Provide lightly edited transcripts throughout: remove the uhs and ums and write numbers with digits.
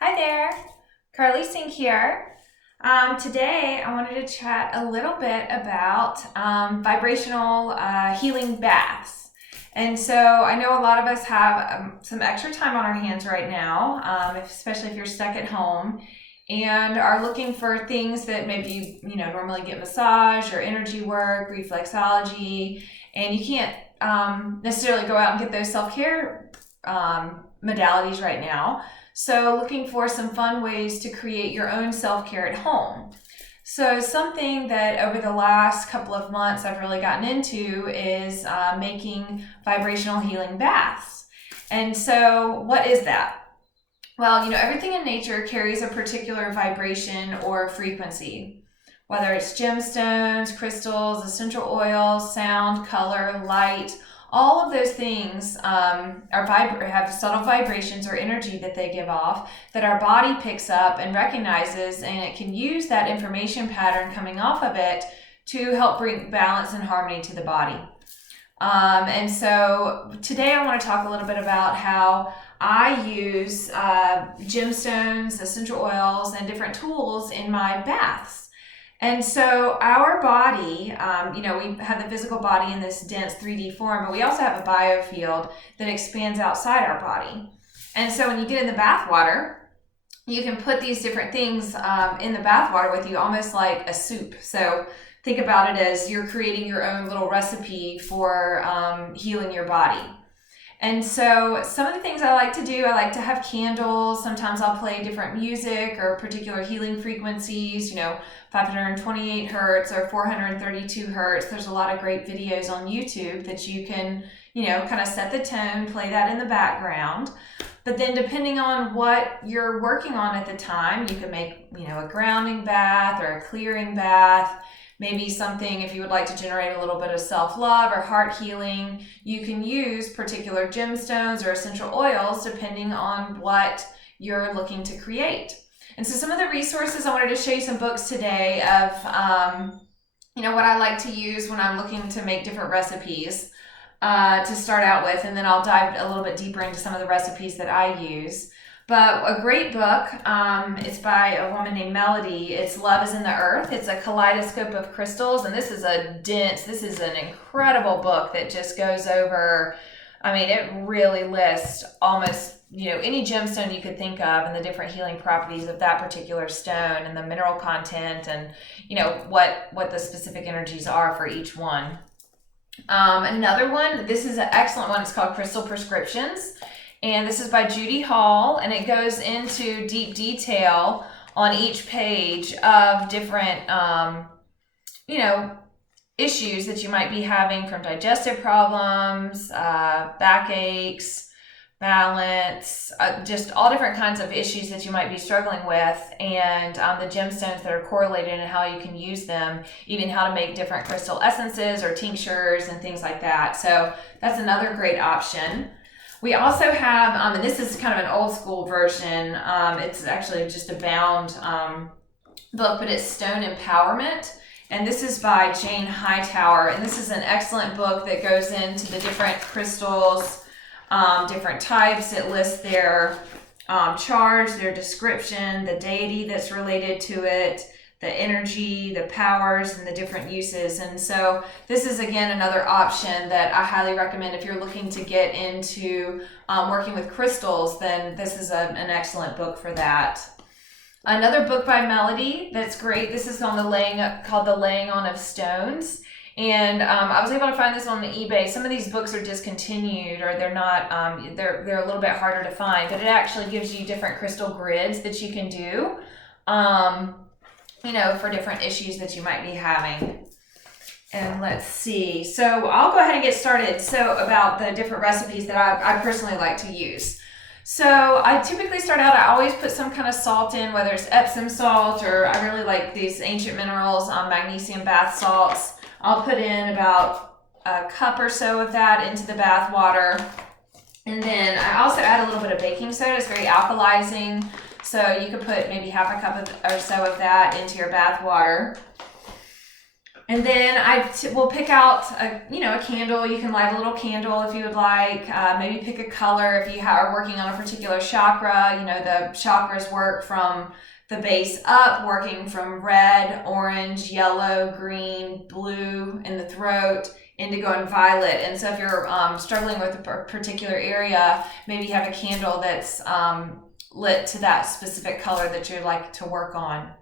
Hi there, Carly Sink here. Today I wanted to chat a little bit about vibrational healing baths. And so I know a lot of us have some extra time on our hands right now, especially if you're stuck at home and are looking for things that maybe normally get massage or energy work, reflexology, and you can't necessarily go out and get those self-care modalities right now. So looking for some fun ways to create your own self-care at home. So something that over the last couple of months I've really gotten into is making vibrational healing baths. And so what is that? Well, everything in nature carries a particular vibration or frequency, whether it's gemstones, crystals, essential oils, sound, color, light. All of those things have subtle vibrations or energy that they give off that our body picks up and recognizes, and it can use that information pattern coming off of it to help bring balance and harmony to the body. And so today I want to talk a little bit about how I use gemstones, essential oils, and different tools in my baths. And so our body, we have the physical body in this dense 3D form, but we also have a biofield that expands outside our body. And so when you get in the bath water, you can put these different things in the bath water with you, almost like a soup. So think about it as you're creating your own little recipe for healing your body. And so some of the things I like to do, I like to have candles. Sometimes I'll play different music or particular healing frequencies, 528 hertz or 432 hertz. There's a lot of great videos on YouTube that you can, kind of set the tone, play that in the background. But then depending on what you're working on at the time, you can make, a grounding bath or a clearing bath. Maybe something, if you would like to generate a little bit of self-love or heart healing, you can use particular gemstones or essential oils depending on what you're looking to create. And so some of the resources, I wanted to show you some books today of, what I like to use when I'm looking to make different recipes to start out with, and then I'll dive a little bit deeper into some of the recipes that I use. But a great book, it's by a woman named Melody. It's Love is in the Earth. It's a kaleidoscope of crystals, and this is an incredible book that just goes over, it really lists almost, any gemstone you could think of and the different healing properties of that particular stone and the mineral content and, what the specific energies are for each one. Another one, this is an excellent one. It's called Crystal Prescriptions. And this is by Judy Hall, and it goes into deep detail on each page of different, issues that you might be having, from digestive problems, backaches, balance, just all different kinds of issues that you might be struggling with, and the gemstones that are correlated and how you can use them, even how to make different crystal essences or tinctures and things like that. So that's another great option. We also have, and this is kind of an old school version, it's actually just a bound book, but it's Stone Empowerment. And this is by Jane Hightower. And this is an excellent book that goes into the different crystals, different types. It lists their charge, their description, the deity that's related to it, the energy, the powers, and the different uses. And so this is, again, another option that I highly recommend if you're looking to get into working with crystals. Then this is an excellent book for that. Another book by Melody that's great. This is called The Laying On of Stones. And I was able to find this on the eBay. Some of these books are discontinued, or they're not, they're a little bit harder to find, but it actually gives you different crystal grids that you can do. For different issues that you might be having. And let's see. So I'll go ahead and get started. So about the different recipes that I personally like to use. So I typically start out, I always put some kind of salt in, whether it's Epsom salt, or I really like these ancient minerals, magnesium bath salts. I'll put in about a cup or so of that into the bath water. And then I also add a little bit of baking soda. It's very alkalizing. So you could put maybe half a cup or so of that into your bath water. And then we'll pick out a candle. You can light a little candle if you would like. Maybe pick a color if you are working on a particular chakra. The chakras work from the base up, working from red, orange, yellow, green, blue in the throat, indigo, and violet. And so if you're struggling with a particular area, maybe you have a candle that's lit to that specific color that you'd like to work on.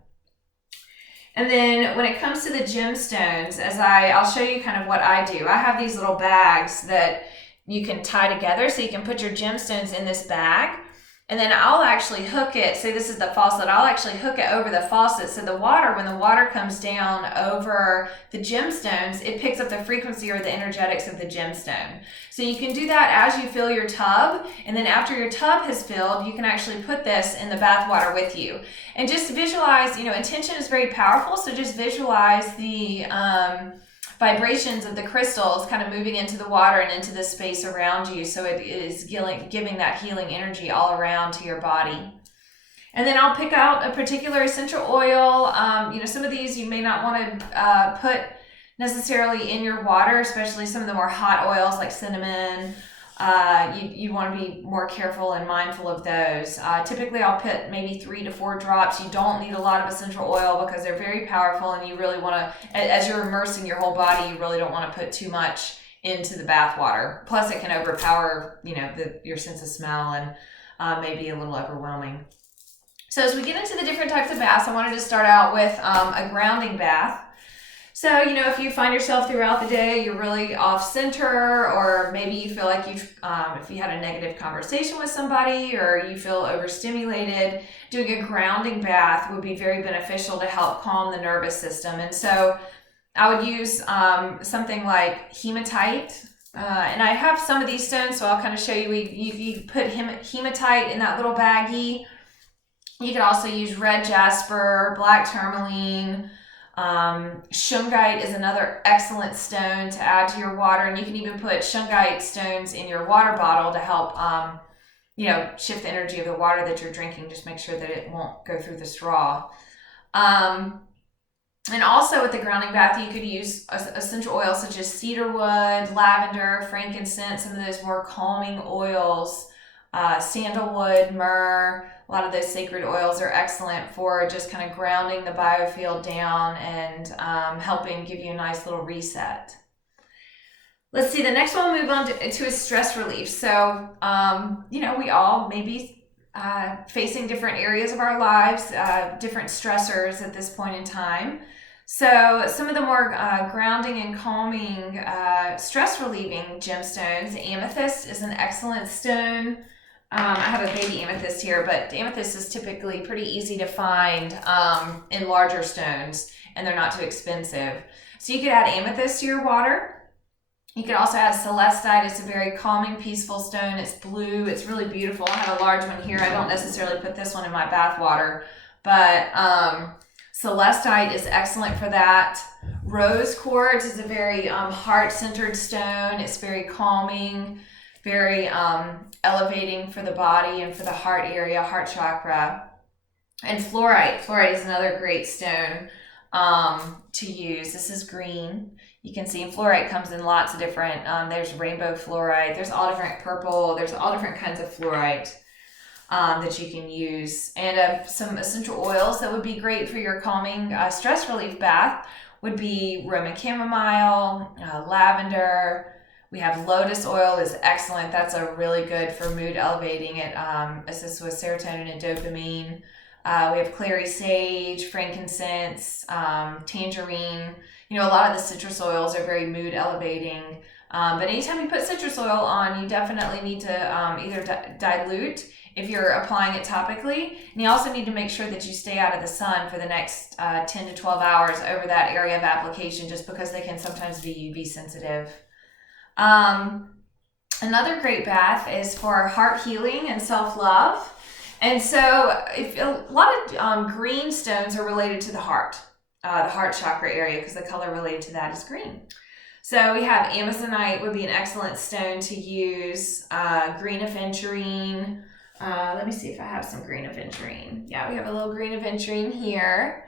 And then when it comes to the gemstones, I'll show you kind of what I do. I have these little bags that you can tie together, so you can put your gemstones in this bag. And then I'll actually hook it. Say this is the faucet. I'll actually hook it over the faucet. So when the water comes down over the gemstones, it picks up the frequency or the energetics of the gemstone. So you can do that as you fill your tub. And then after your tub has filled, you can actually put this in the bath water with you. And just visualize, intention is very powerful. So just visualize the vibrations of the crystals kind of moving into the water and into the space around you, so it is giving that healing energy all around to your body. And then I'll pick out a particular essential oil. Some of these you may not want to put necessarily in your water, especially some of the more hot oils like cinnamon. You want to be more careful and mindful of those. Typically I'll put maybe 3 to 4 drops. You don't need a lot of essential oil because they're very powerful, and you really want to, as you're immersing your whole body, you really don't want to put too much into the bath water. Plus it can overpower, your sense of smell and may be a little overwhelming. So as we get into the different types of baths, I wanted to start out with a grounding bath. So, if you find yourself throughout the day, you're really off center, or maybe you feel like if you had a negative conversation with somebody, or you feel overstimulated, doing a grounding bath would be very beneficial to help calm the nervous system. And so I would use something like hematite. And I have some of these stones, so I'll kind of show you. You put hematite in that little baggie. You could also use red jasper, black tourmaline. Shungite is another excellent stone to add to your water, and you can even put shungite stones in your water bottle to help shift the energy of the water that you're drinking. Just make sure that it won't go through the straw. And also with the grounding bath, you could use essential oils such as cedarwood, lavender, frankincense, some of those more calming oils, sandalwood, myrrh. A lot of those sacred oils are excellent for just kind of grounding the biofield down and helping give you a nice little reset. Let's see, the next one we'll move on to is stress relief. So, we all may be facing different areas of our lives, different stressors at this point in time. So some of the more grounding and calming, stress relieving gemstones, amethyst is an excellent stone. I have a baby amethyst here, but amethyst is typically pretty easy to find in larger stones, and they're not too expensive. So you could add amethyst to your water. You could also add celestite. It's a very calming, peaceful stone. It's blue. It's really beautiful. I have a large one here. I don't necessarily put this one in my bath water, but celestite is excellent for that. Rose quartz is a very heart-centered stone. It's very calming, very elevating for the body and for the heart area, heart chakra. And fluorite. Fluorite is another great stone to use. This is green. You can see fluorite comes in lots of different, there's rainbow fluorite, there's all different purple, there's all different kinds of fluorite that you can use. And some essential oils that would be great for your calming stress relief bath would be Roman chamomile, lavender. We have lotus oil is excellent. That's a really good for mood elevating. It assists with serotonin and dopamine. We have clary sage, frankincense, tangerine. A lot of the citrus oils are very mood elevating. But anytime you put citrus oil on, you definitely need to either dilute if you're applying it topically. And you also need to make sure that you stay out of the sun for the next 10 to 12 hours over that area of application, just because they can sometimes be UV sensitive. Another great bath is for heart healing and self-love. And so a lot of green stones are related to the heart chakra area, because the color related to that is green. So we have amazonite would be an excellent stone to use, green aventurine. Let me see if I have some green aventurine. Yeah, we have a little green aventurine here.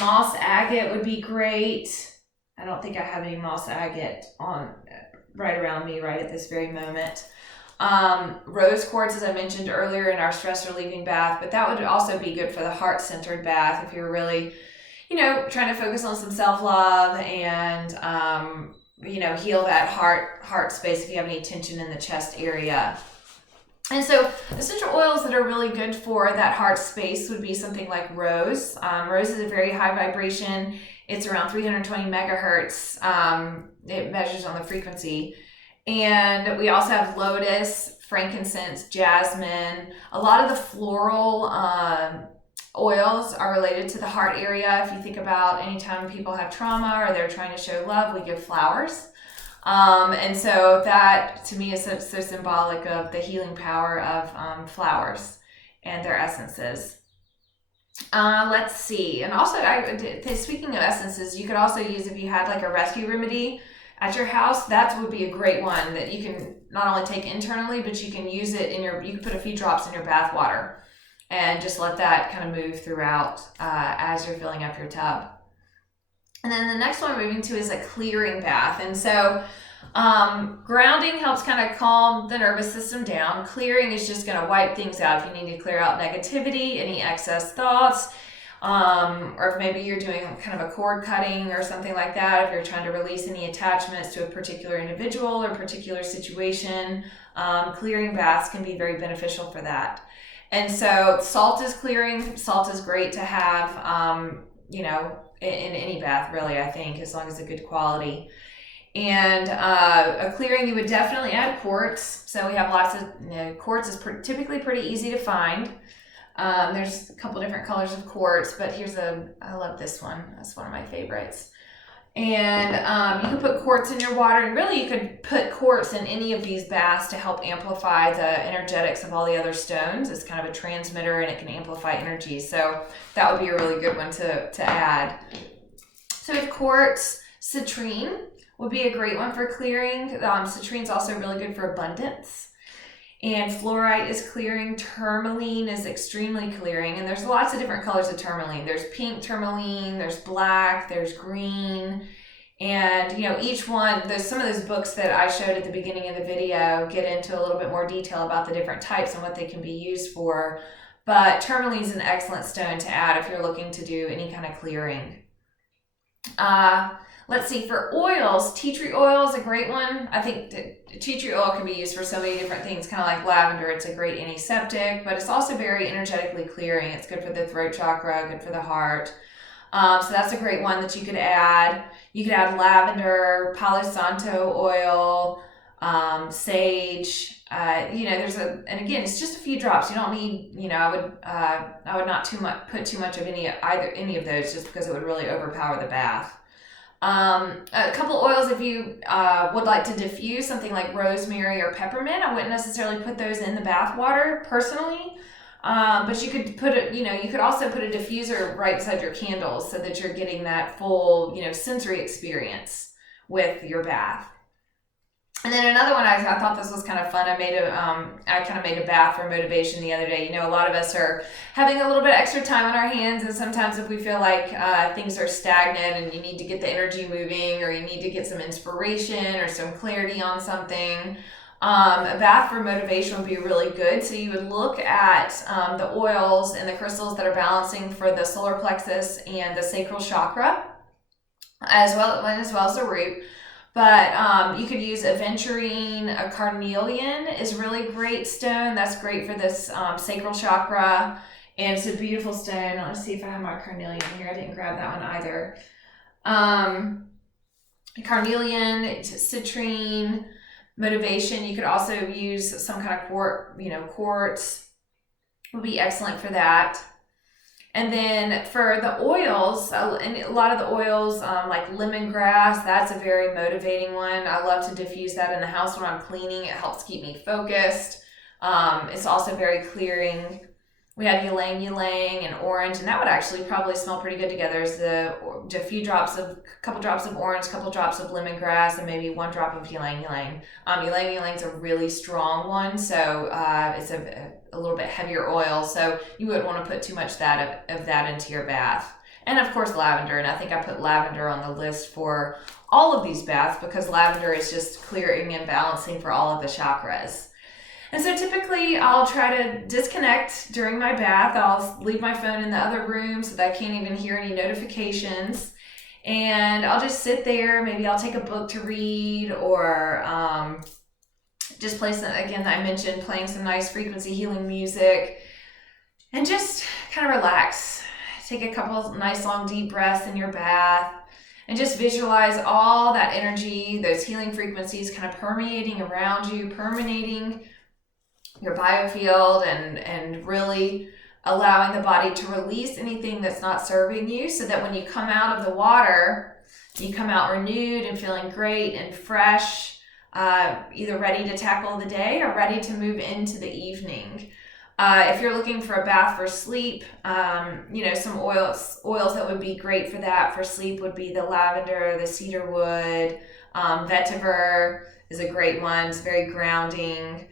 Moss agate would be great. I don't think I have any moss agate on right around me right at this very moment. Rose quartz, as I mentioned earlier, in our stress relieving bath, but that would also be good for the heart centered bath if you're really, trying to focus on some self love and, heal that heart space if you have any tension in the chest area. And so essential oils that are really good for that heart space would be something like rose. Rose is a very high vibration. It's around 320 megahertz. It measures on the frequency. And we also have lotus, frankincense, jasmine. A lot of the floral oils are related to the heart area. If you think about anytime people have trauma or they're trying to show love, we give flowers. And so that to me is so symbolic of the healing power of flowers and their essences. Let's see. And also, speaking of essences, you could also use, if you had like a rescue remedy at your house, that would be a great one that you can not only take internally, but you can use it you can put a few drops in your bath water and just let that kind of move throughout as you're filling up your tub. And then the next one we're moving to is a clearing bath. And so grounding helps kind of calm the nervous system down. Clearing is just going to wipe things out. If you need to clear out negativity, any excess thoughts, or if maybe you're doing kind of a cord cutting or something like that, if you're trying to release any attachments to a particular individual or particular situation, clearing baths can be very beneficial for that. And so salt is clearing. Salt is great to have, in any bath, really, I think, as long as it's a good quality. And a clearing, you would definitely add quartz. So we have lots of, quartz is typically pretty easy to find. There's a couple different colors of quartz, but I love this one. That's one of my favorites. And you can put quartz in your water, and really you could put quartz in any of these baths to help amplify the energetics of all the other stones. It's kind of a transmitter and it can amplify energy. So that would be a really good one to add. So with quartz, citrine would be a great one for clearing. Citrine's also really good for abundance. And fluorite is clearing. Tourmaline is extremely clearing. And there's lots of different colors of tourmaline. There's pink tourmaline, there's black, there's green. And, each one, there's some of those books that I showed at the beginning of the video get into a little bit more detail about the different types and what they can be used for. But tourmaline is an excellent stone to add if you're looking to do any kind of clearing. Let's see, for oils, tea tree oil is a great one. I think tea tree oil can be used for so many different things, kind of like lavender. It's a great antiseptic, but it's also very energetically clearing. It's good for the throat chakra, good for the heart. So that's a great one that you could add. You could add lavender, Palo Santo oil, sage. And again, it's just a few drops. You don't need, I would not put too much of any of those, just because it would really overpower the bath. A couple oils, if you would like to diffuse something like rosemary or peppermint, I wouldn't necessarily put those in the bath water personally, but you could put it, you could also put a diffuser right beside your candles so that you're getting that full, sensory experience with your bath. And then another one, I thought this was kind of fun. I kind of made a bath for motivation the other day. A lot of us are having a little bit extra time on our hands, and sometimes if we feel like things are stagnant and you need to get the energy moving, or you need to get some inspiration or some clarity on something, a bath for motivation would be really good. So you would look at the oils and the crystals that are balancing for the solar plexus and the sacral chakra, as well as the root. But you could use aventurine. A carnelian is really great stone. That's great for this sacral chakra. And it's a beautiful stone. Let's see if I have my carnelian here. I didn't grab that one either. Carnelian, citrine, motivation. You could also use some kind of quartz would be excellent for that. And then for the oils, and a lot of the oils, like lemongrass, that's a very motivating one. I love to diffuse that in the house when I'm cleaning. It helps keep me focused. It's also very clearing. We have ylang ylang and orange, and that would actually probably smell pretty good together. Is a couple drops of orange, couple drops of lemongrass, and maybe one drop of ylang ylang. Ylang ylang is a really strong one, so it's a little bit heavier oil, so you wouldn't want to put too much of that into your bath. And of course, lavender. And I think I put lavender on the list for all of these baths because lavender is just clearing and balancing for all of the chakras. And so typically I'll try to disconnect during my bath. I'll leave my phone in the other room so that I can't even hear any notifications. And I'll just sit there. Maybe I'll take a book to read, or just play some, again, I mentioned playing some nice frequency healing music, and just kind of relax. Take a couple nice long deep breaths in your bath and just visualize all that energy, those healing frequencies kind of permeating around you, permeating your biofield, and really allowing the body to release anything that's not serving you, so that when you come out of the water, you come out renewed and feeling great and fresh, either ready to tackle the day or ready to move into the evening. If you're looking for a bath for sleep, some oils that would be great for that for sleep would be the lavender, the cedarwood, vetiver is a great one. It's very grounding.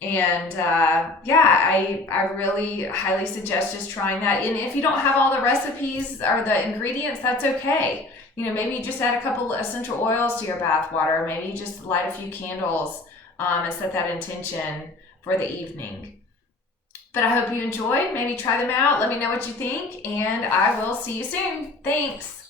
And I really highly suggest just trying that. And if you don't have all the recipes or the ingredients, that's okay. Maybe you just add a couple essential oils to your bath water. Maybe you just light a few candles and set that intention for the evening. But I hope you enjoyed. Maybe try them out. Let me know what you think, and I will see you soon. Thanks.